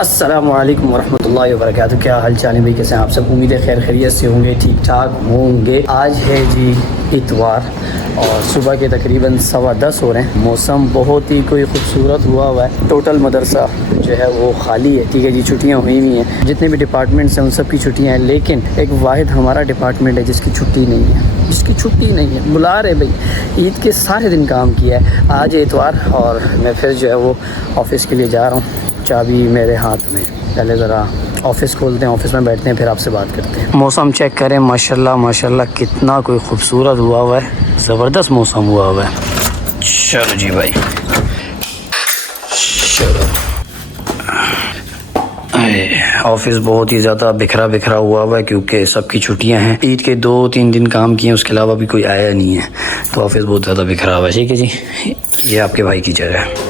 अस्सलामु अलैकुम वरहमतुल्लाहि वबरकातुहू। क्या हाल चाल है भाई, कैसे हैं आप सब? उम्मीद है खैर खैरियत से होंगे, ठीक ठाक होंगे। आज है जी इतवार और सुबह के तकरीबन 10:15 हो रहे हैं। मौसम बहुत ही कोई खूबसूरत हुआ है। टोटल मदरसा जो है वो खाली है, ठीक है जी, छुट्टियाँ हुई हुई हैं। जितने भी डिपार्टमेंट्स हैं उन सब की छुट्टियाँ हैं, लेकिन एक वाहिद हमारा डिपार्टमेंट है जिसकी छुट्टी नहीं है, जिसकी छुट्टी नहीं है। बुला रहे भाई, ईद के सारे दिन काम किया है। आज है इतवार और मैं फिर जो है वो ऑफ़िस के लिए जा रहा हूँ। चाबी मेरे हाथ में। पहले ज़रा ऑफ़िस खोलते हैं, ऑफ़िस में बैठते हैं, फिर आपसे बात करते हैं। मौसम चेक करें, माशाल्लाह माशाल्लाह कितना कोई खूबसूरत हुआ है, ज़बरदस्त मौसम हुआ है। चलो जी भाई, चलो। ऑफ़िस बहुत ही ज़्यादा बिखरा हुआ है क्योंकि सबकी छुट्टियां हैं। ईद के 2-3 दिन काम किए, उसके अलावा भी कोई आया नहीं है, तो ऑफ़िस बहुत ज़्यादा बिखरा हुआ है। ठीक है जी, ये आपके भाई की जगह है।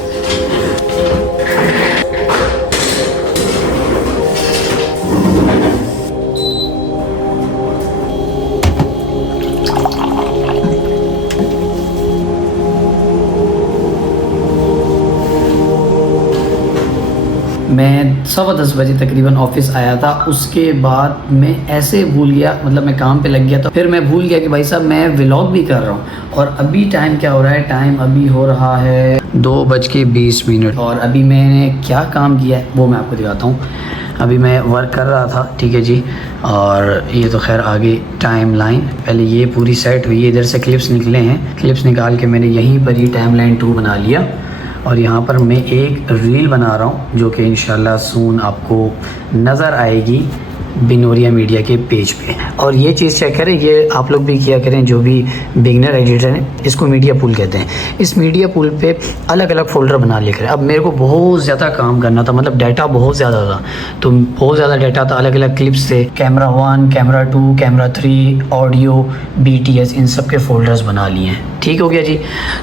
मैं 10:15 बजे तकरीबन ऑफ़िस आया था। उसके बाद मैं ऐसे भूल गया, मतलब मैं काम पे लग गया, तो फिर मैं भूल गया कि भाई साहब मैं व्लॉग भी कर रहा हूँ। और अभी टाइम क्या हो रहा है? टाइम अभी हो रहा है 2:20 और अभी मैंने क्या काम किया है वो मैं आपको दिखाता हूँ। अभी मैं वर्क कर रहा था, ठीक है जी, और ये तो खैर आगे टाइम लाइन पहले ये पूरी सेट हुई है। इधर से क्लिप्स निकले हैं, क्लिप्स निकाल के मैंने यहीं पर ही टाइम लाइन 2 बना लिया। और यहाँ पर मैं एक रील बना रहा हूँ जो कि इंशाल्लाह सून आपको नज़र आएगी बिनोरिया मीडिया के पेज पे। और ये चीज़ चेक करें, ये आप लोग भी किया करें जो भी बिगनर एडिटर हैं, इसको मीडिया पूल कहते हैं। इस मीडिया पूल पे अलग अलग फ़ोल्डर बना लेकर, अब मेरे को बहुत ज़्यादा काम करना था, मतलब डाटा बहुत ज़्यादा था, तो बहुत ज़्यादा डाटा था। अलग अलग क्लिप्स से camera 1, camera 2, camera 3, audio, BTS, इन सब के फ़ोल्डर्स बना लिए हैं। ठीक हो गया जी।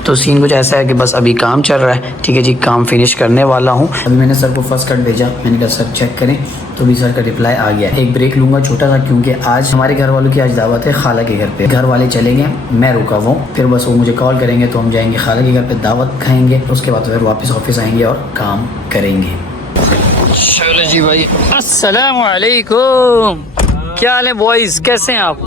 तो सीन कुछ ऐसा है कि बस अभी काम चल रहा है, ठीक है जी, काम फिनिश करने वाला हूँ। अभी मैंने सर को फर्स्ट कट भेजा, मैंने कहा सर चेक करें, तो भी सर का रिप्लाई आ गया। एक ब्रेक लूँगा छोटा सा, क्योंकि आज हमारे घर वालों की आज दावत है खाला के घर पे। घर वाले चले गए, मैं रुका हुआ हूँ, फिर बस वो मुझे कॉल करेंगे तो हम जाएंगे खाला के घर पे, दावत खाएंगे, उसके बाद फिर वापस ऑफिस आएंगे और काम करेंगे। चलो जी भाई, अस्सलाम वालेकुम। क्या हाल है बॉयज़, कैसे हैं आप?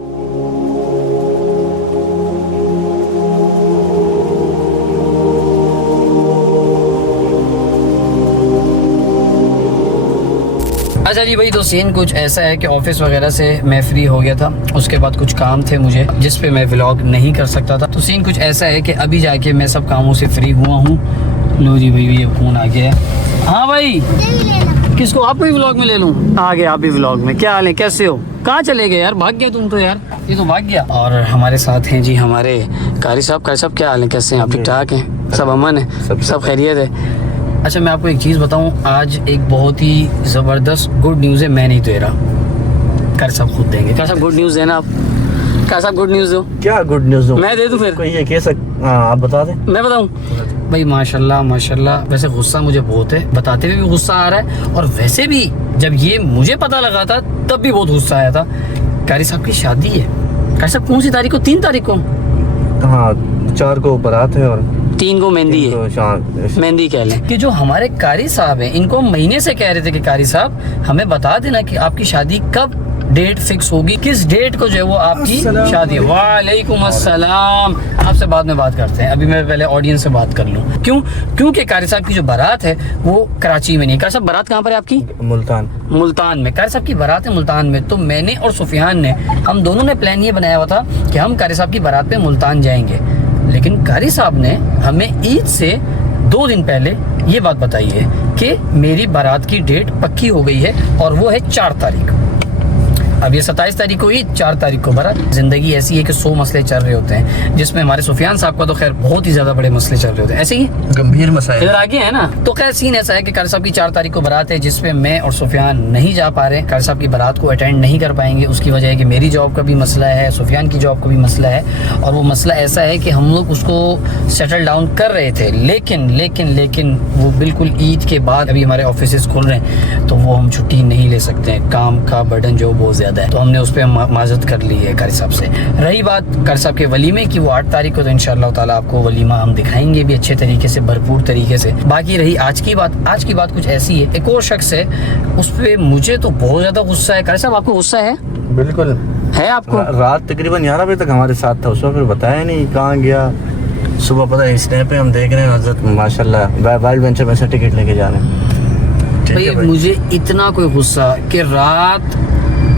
अच्छा जी भाई, तो सीन कुछ ऐसा है कि ऑफिस वगैरह से मैं फ्री हो गया था, उसके बाद कुछ काम थे मुझे जिस पे मैं व्लॉग नहीं कर सकता था। तो सीन कुछ ऐसा है कि अभी जाके मैं सब कामों से फ्री हुआ हूँ। लो जी भाई, ये फ़ोन आ गया है। हाँ भाई, किसको? आपको भी व्लॉग में ले लूँ? आ गए आप भी व्लॉग में। क्या हाल है, कैसे हो? कहाँ चले गए यार? भाग गया तुम तो यार, ये तो भाग गया। और हमारे साथ हैं जी हमारे कारी साहब। कारी साहब क्या हाल है, कैसे हैं आप? ठीक ठाक हैं? सब अमन है? सब खैरियत है? अच्छा, मैं आपको एक चीज़ बताऊं, आज एक बहुत ही ज़बरदस्त गुड न्यूज़ है, मैं नहीं दे रहा, कर सब खुद देंगे। क्या सब गुड न्यूज़ देना आप? क्या सब गुड न्यूज़ दो? क्या गुड न्यूज़ दो? मैं दे दूं फिर? कोई ये कह आप बता दें। मैं बताऊं? भाई माशाल्लाह माशाल्लाह, वैसे गुस्सा मुझे बहुत है, बताते हुए भी गुस्सा आ रहा है, और वैसे भी जब ये मुझे पता लगा था तब भी बहुत गुस्सा आया था। कारी साहब की शादी है। कारी साहब कौन सी तारीख को? 3 तारीख को। हाँ, 4 को बारात है और 3 को मेहंदी है। मेहंदी कह लें कि जो हमारे कारी साहब हैं, इनको महीने से कह रहे थे कि कारी साहब हमें बता देना कि आपकी शादी कब डेट फिक्स होगी, किस डेट को जो है वो आपकी शादी है। वालेकुम अस्सलाम। आपसे बाद में बात करते हैं, अभी मैं पहले ऑडियंस से बात कर लूँ। क्योंकि कारी साहब की जो बारात है वो कराची में नहीं। कारी साहब बारात कहाँ पर है आपकी? मुल्तान में। कारी साहब की बारात है मुल्तान में। तो मैंने और सुफियान ने, हम दोनों ने प्लान ये बनाया हुआ था कि हम कारी साहब की बारात पे मुल्तान जाएंगे, लेकिन कारी साहब ने हमें ईद से 2 दिन पहले ये बात बताई है कि मेरी बारात की डेट पक्की हो गई है और वो है 4 तारीख। अब ये 27 तारीख को ही 4 तारीख को बारात। जिंदगी ऐसी है कि 100 मसले चल रहे होते हैं, जिसमें हमारे सुफियान साहब का तो खैर बहुत ही ज्यादा बड़े मसले चल रहे होते हैं, ऐसे ही गंभीर मसाइल इधर आगे है ना। तो खैर सीन ऐसा है कि कारी साहब की 4 तारीख को बारात है, जिसपे मैं और सुफियान नहीं जा पा रहे। कारी साहब की बारात को अटेंड नहीं कर पाएंगे। उसकी वजह है कि मेरी जॉब का भी मसला है, सुफियान की जॉब का भी मसला है, और वो मसला ऐसा है कि हम लोग उसको सेटल डाउन कर रहे थे, लेकिन वो बिल्कुल ईद के बाद अभी हमारे ऑफिस खुल रहे हैं, तो वो हम छुट्टी नहीं ले सकते हैं। काम का बर्डन जो बहुत ज़्यादा है, तो हमने उस पर माजरत कर ली है कारी साहब से। रही बात कारी साहब के वलीमे की, वो 8 तारीख को, तो इंशाअल्लाह ताला आपको वलीमा हम दिखाएंगे भी अच्छे तरीके से, भरपूर तरीके से। बाकी रही आज की बात कुछ ऐसी है, एक और शख्स है, उस पर मुझे तो बहुत ज़्यादा गुस्सा है। कारी साहब आपको गुस्सा है? बिल्कुल है आपको? रात तकरीबन 11 बजे तक हमारे साथ था, उसमें फिर बताया नहीं कहाँ गया। सुबह पता है स्नैप पे हम देख रहे हैं हजरत माशाल्लाह वाइल्ड वेंचर में से टिकट लेके जा रहे हैं। ठीक है भाई मुझे इतना कोई गुस्सा कि रात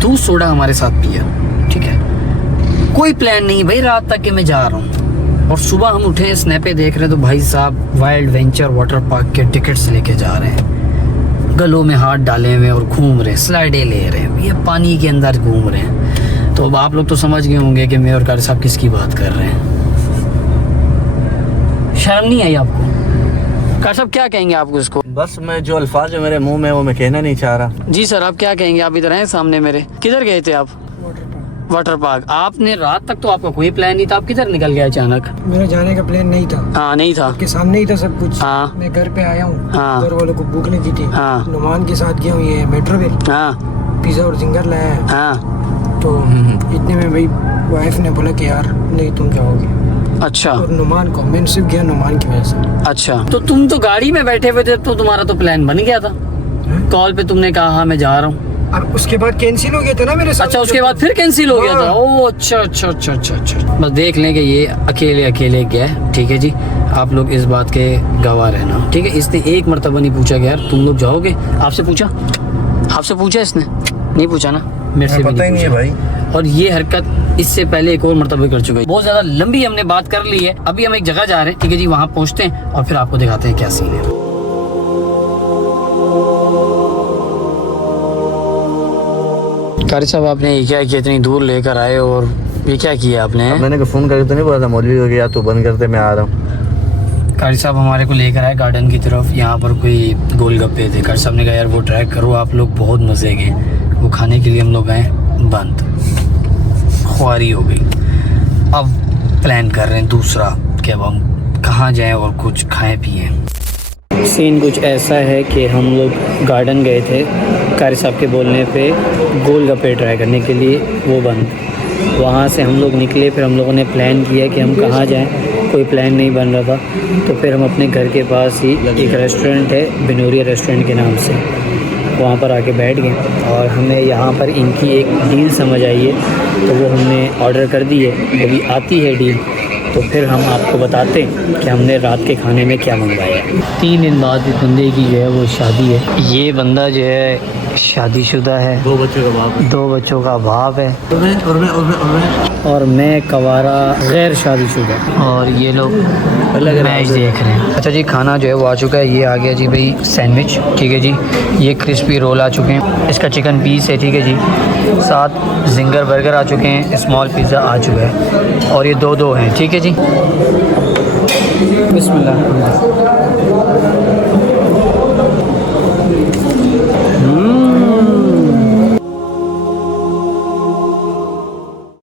दूध सोडा हमारे साथ पिया, ठीक है, कोई प्लान नहीं भाई रात तक कि मैं जा रहा हूँ, और सुबह हम उठे स्नैपे देख रहे हैं तो भाई साहब वाइल्ड वेंचर वाटर पार्क के टिकट्स लेके जा रहे हैं, गलों में हाथ डाले हुए और घूम रहे हैं, स्लाइडें ले रहे हैं, ये पानी के अंदर घूम रहे हैं। तो अब आप लोग तो समझ गए होंगे कि मैं और कारी साहब किसकी बात कर रहे हैं। शर्म नहीं आई आपको? कारी साहब क्या कहेंगे आपको इसको? बस मैं जो अल्फाज है मेरे मुंह में वो मैं कहना नहीं चाह रहा। जी सर, आप क्या कहेंगे? आप इधर हैं सामने मेरे, किधर गए थे आप? Water park. आपने रात तक तो आपका कोई प्लान नहीं था, आप किधर निकल गया अचानक? मेरा जाने का प्लान नहीं था। हाँ नहीं था, के सामने ही था सब कुछ। हाँ। मैं घर पे आया हूँ, हाँ। घर वालों को भूख लगी थी। हाँ। नुमान के साथ गया हूँ ये मेट्रो पे, हाँ पिज़्ज़ा और जिंगर लाया है। हाँ। तो इतने में भाई वाइफ ने बोला कि यार नहीं तुम जाओगे, अच्छा और नुमान को, मैंने सिर्फ गया नुमान की वजह से। अच्छा, तो तुम तो गाड़ी में बैठे हुए थे, तो तुम्हारा तो प्लान बन गया था। कॉल पे तुमने कहा हाँ मैं जा रहा हूँ। और उसके बाद कैंसिल हो गया था ना मेरे साथ। अच्छा, उसके बाद फिर कैंसिल हो गया था? हाँ। ओ अच्छा अच्छा अच्छा अच्छा अच्छा। बस देख लें कि ये अकेले गया, ठीक है जी, आप लोग इस बात के गवाह रहना, ठीक है। इसने एक मरतबा नहीं पूछा कि यार तुम लोग जाओगे, आपसे पूछा इसने? नहीं पूछा ना, मेरे से भी पता ही नहीं है भाई। और ये हरकत इससे पहले एक और मरतबा कर चुका है। बहुत ज्यादा लंबी हमने बात कर ली है। अभी हम एक जगह जा रहे हैं, ठीक है जी, वहाँ पहुँचते हैं और फिर आपको दिखाते हैं क्या सीन है। कारी साहब आपने ये क्या किया, इतनी दूर लेकर आए, और ये क्या किया आपने? मैंने फ़ोन करके तो नहीं बोला था मौलवी हो गया तो बंद करते मैं आ रहा हूँ। कारी साहब हमारे को लेकर आए गार्डन की तरफ, यहाँ पर कोई गोलगप्पे थे। कारी साहब ने कहा यार वो ट्राई करो आप लोग, बहुत मज़े के। वो खाने के लिए हम लोग आए, बंद, ख्वारी हो गई। अब प्लान कर रहे हैं दूसरा कि अब हम कहाँ जाएं और कुछ खाएं पिएं। सीन कुछ ऐसा है कि हम लोग गार्डन गए थे, कारी साहब के बोलने पे गोलगप्पे ट्राई करने के लिए, वो बंद। वहाँ से हम लोग निकले, फिर हम लोगों ने प्लान किया कि हम कहाँ जाएं, कोई प्लान नहीं बन रहा था। तो फिर हम अपने घर के पास ही एक रेस्टोरेंट है, बिनोरिया रेस्टोरेंट के नाम से, वहाँ पर आके बैठ गए, और हमें यहाँ पर इनकी एक डील समझ आई है, तो वो हमने ऑर्डर कर दी है। अभी आती है डील तो फिर हम आपको बताते हैं कि हमने रात के खाने में क्या मंगवाया है। 3 दिन बाद इस बंदे की जो है वो शादी है। ये बंदा जो है शादीशुदा है, 2 बच्चों का बाप है। 2 बच्चों का बाप है, और मैं कवारा गैर शादीशुदा, और ये लोग मैच देख रहे हैं। अच्छा जी, खाना जो है वो आ चुका है। ये आ गया जी भाई सैंडविच, ठीक है जी, ये क्रिस्पी रोल आ चुके हैं, इसका चिकन पीस है, ठीक है जी, साथ जिंगर बर्गर आ चुके हैं, स्मॉल पिज़्ज़ा आ चुका है, और ये 2 हैं, ठीक है जी। बिस्मिल्लाह।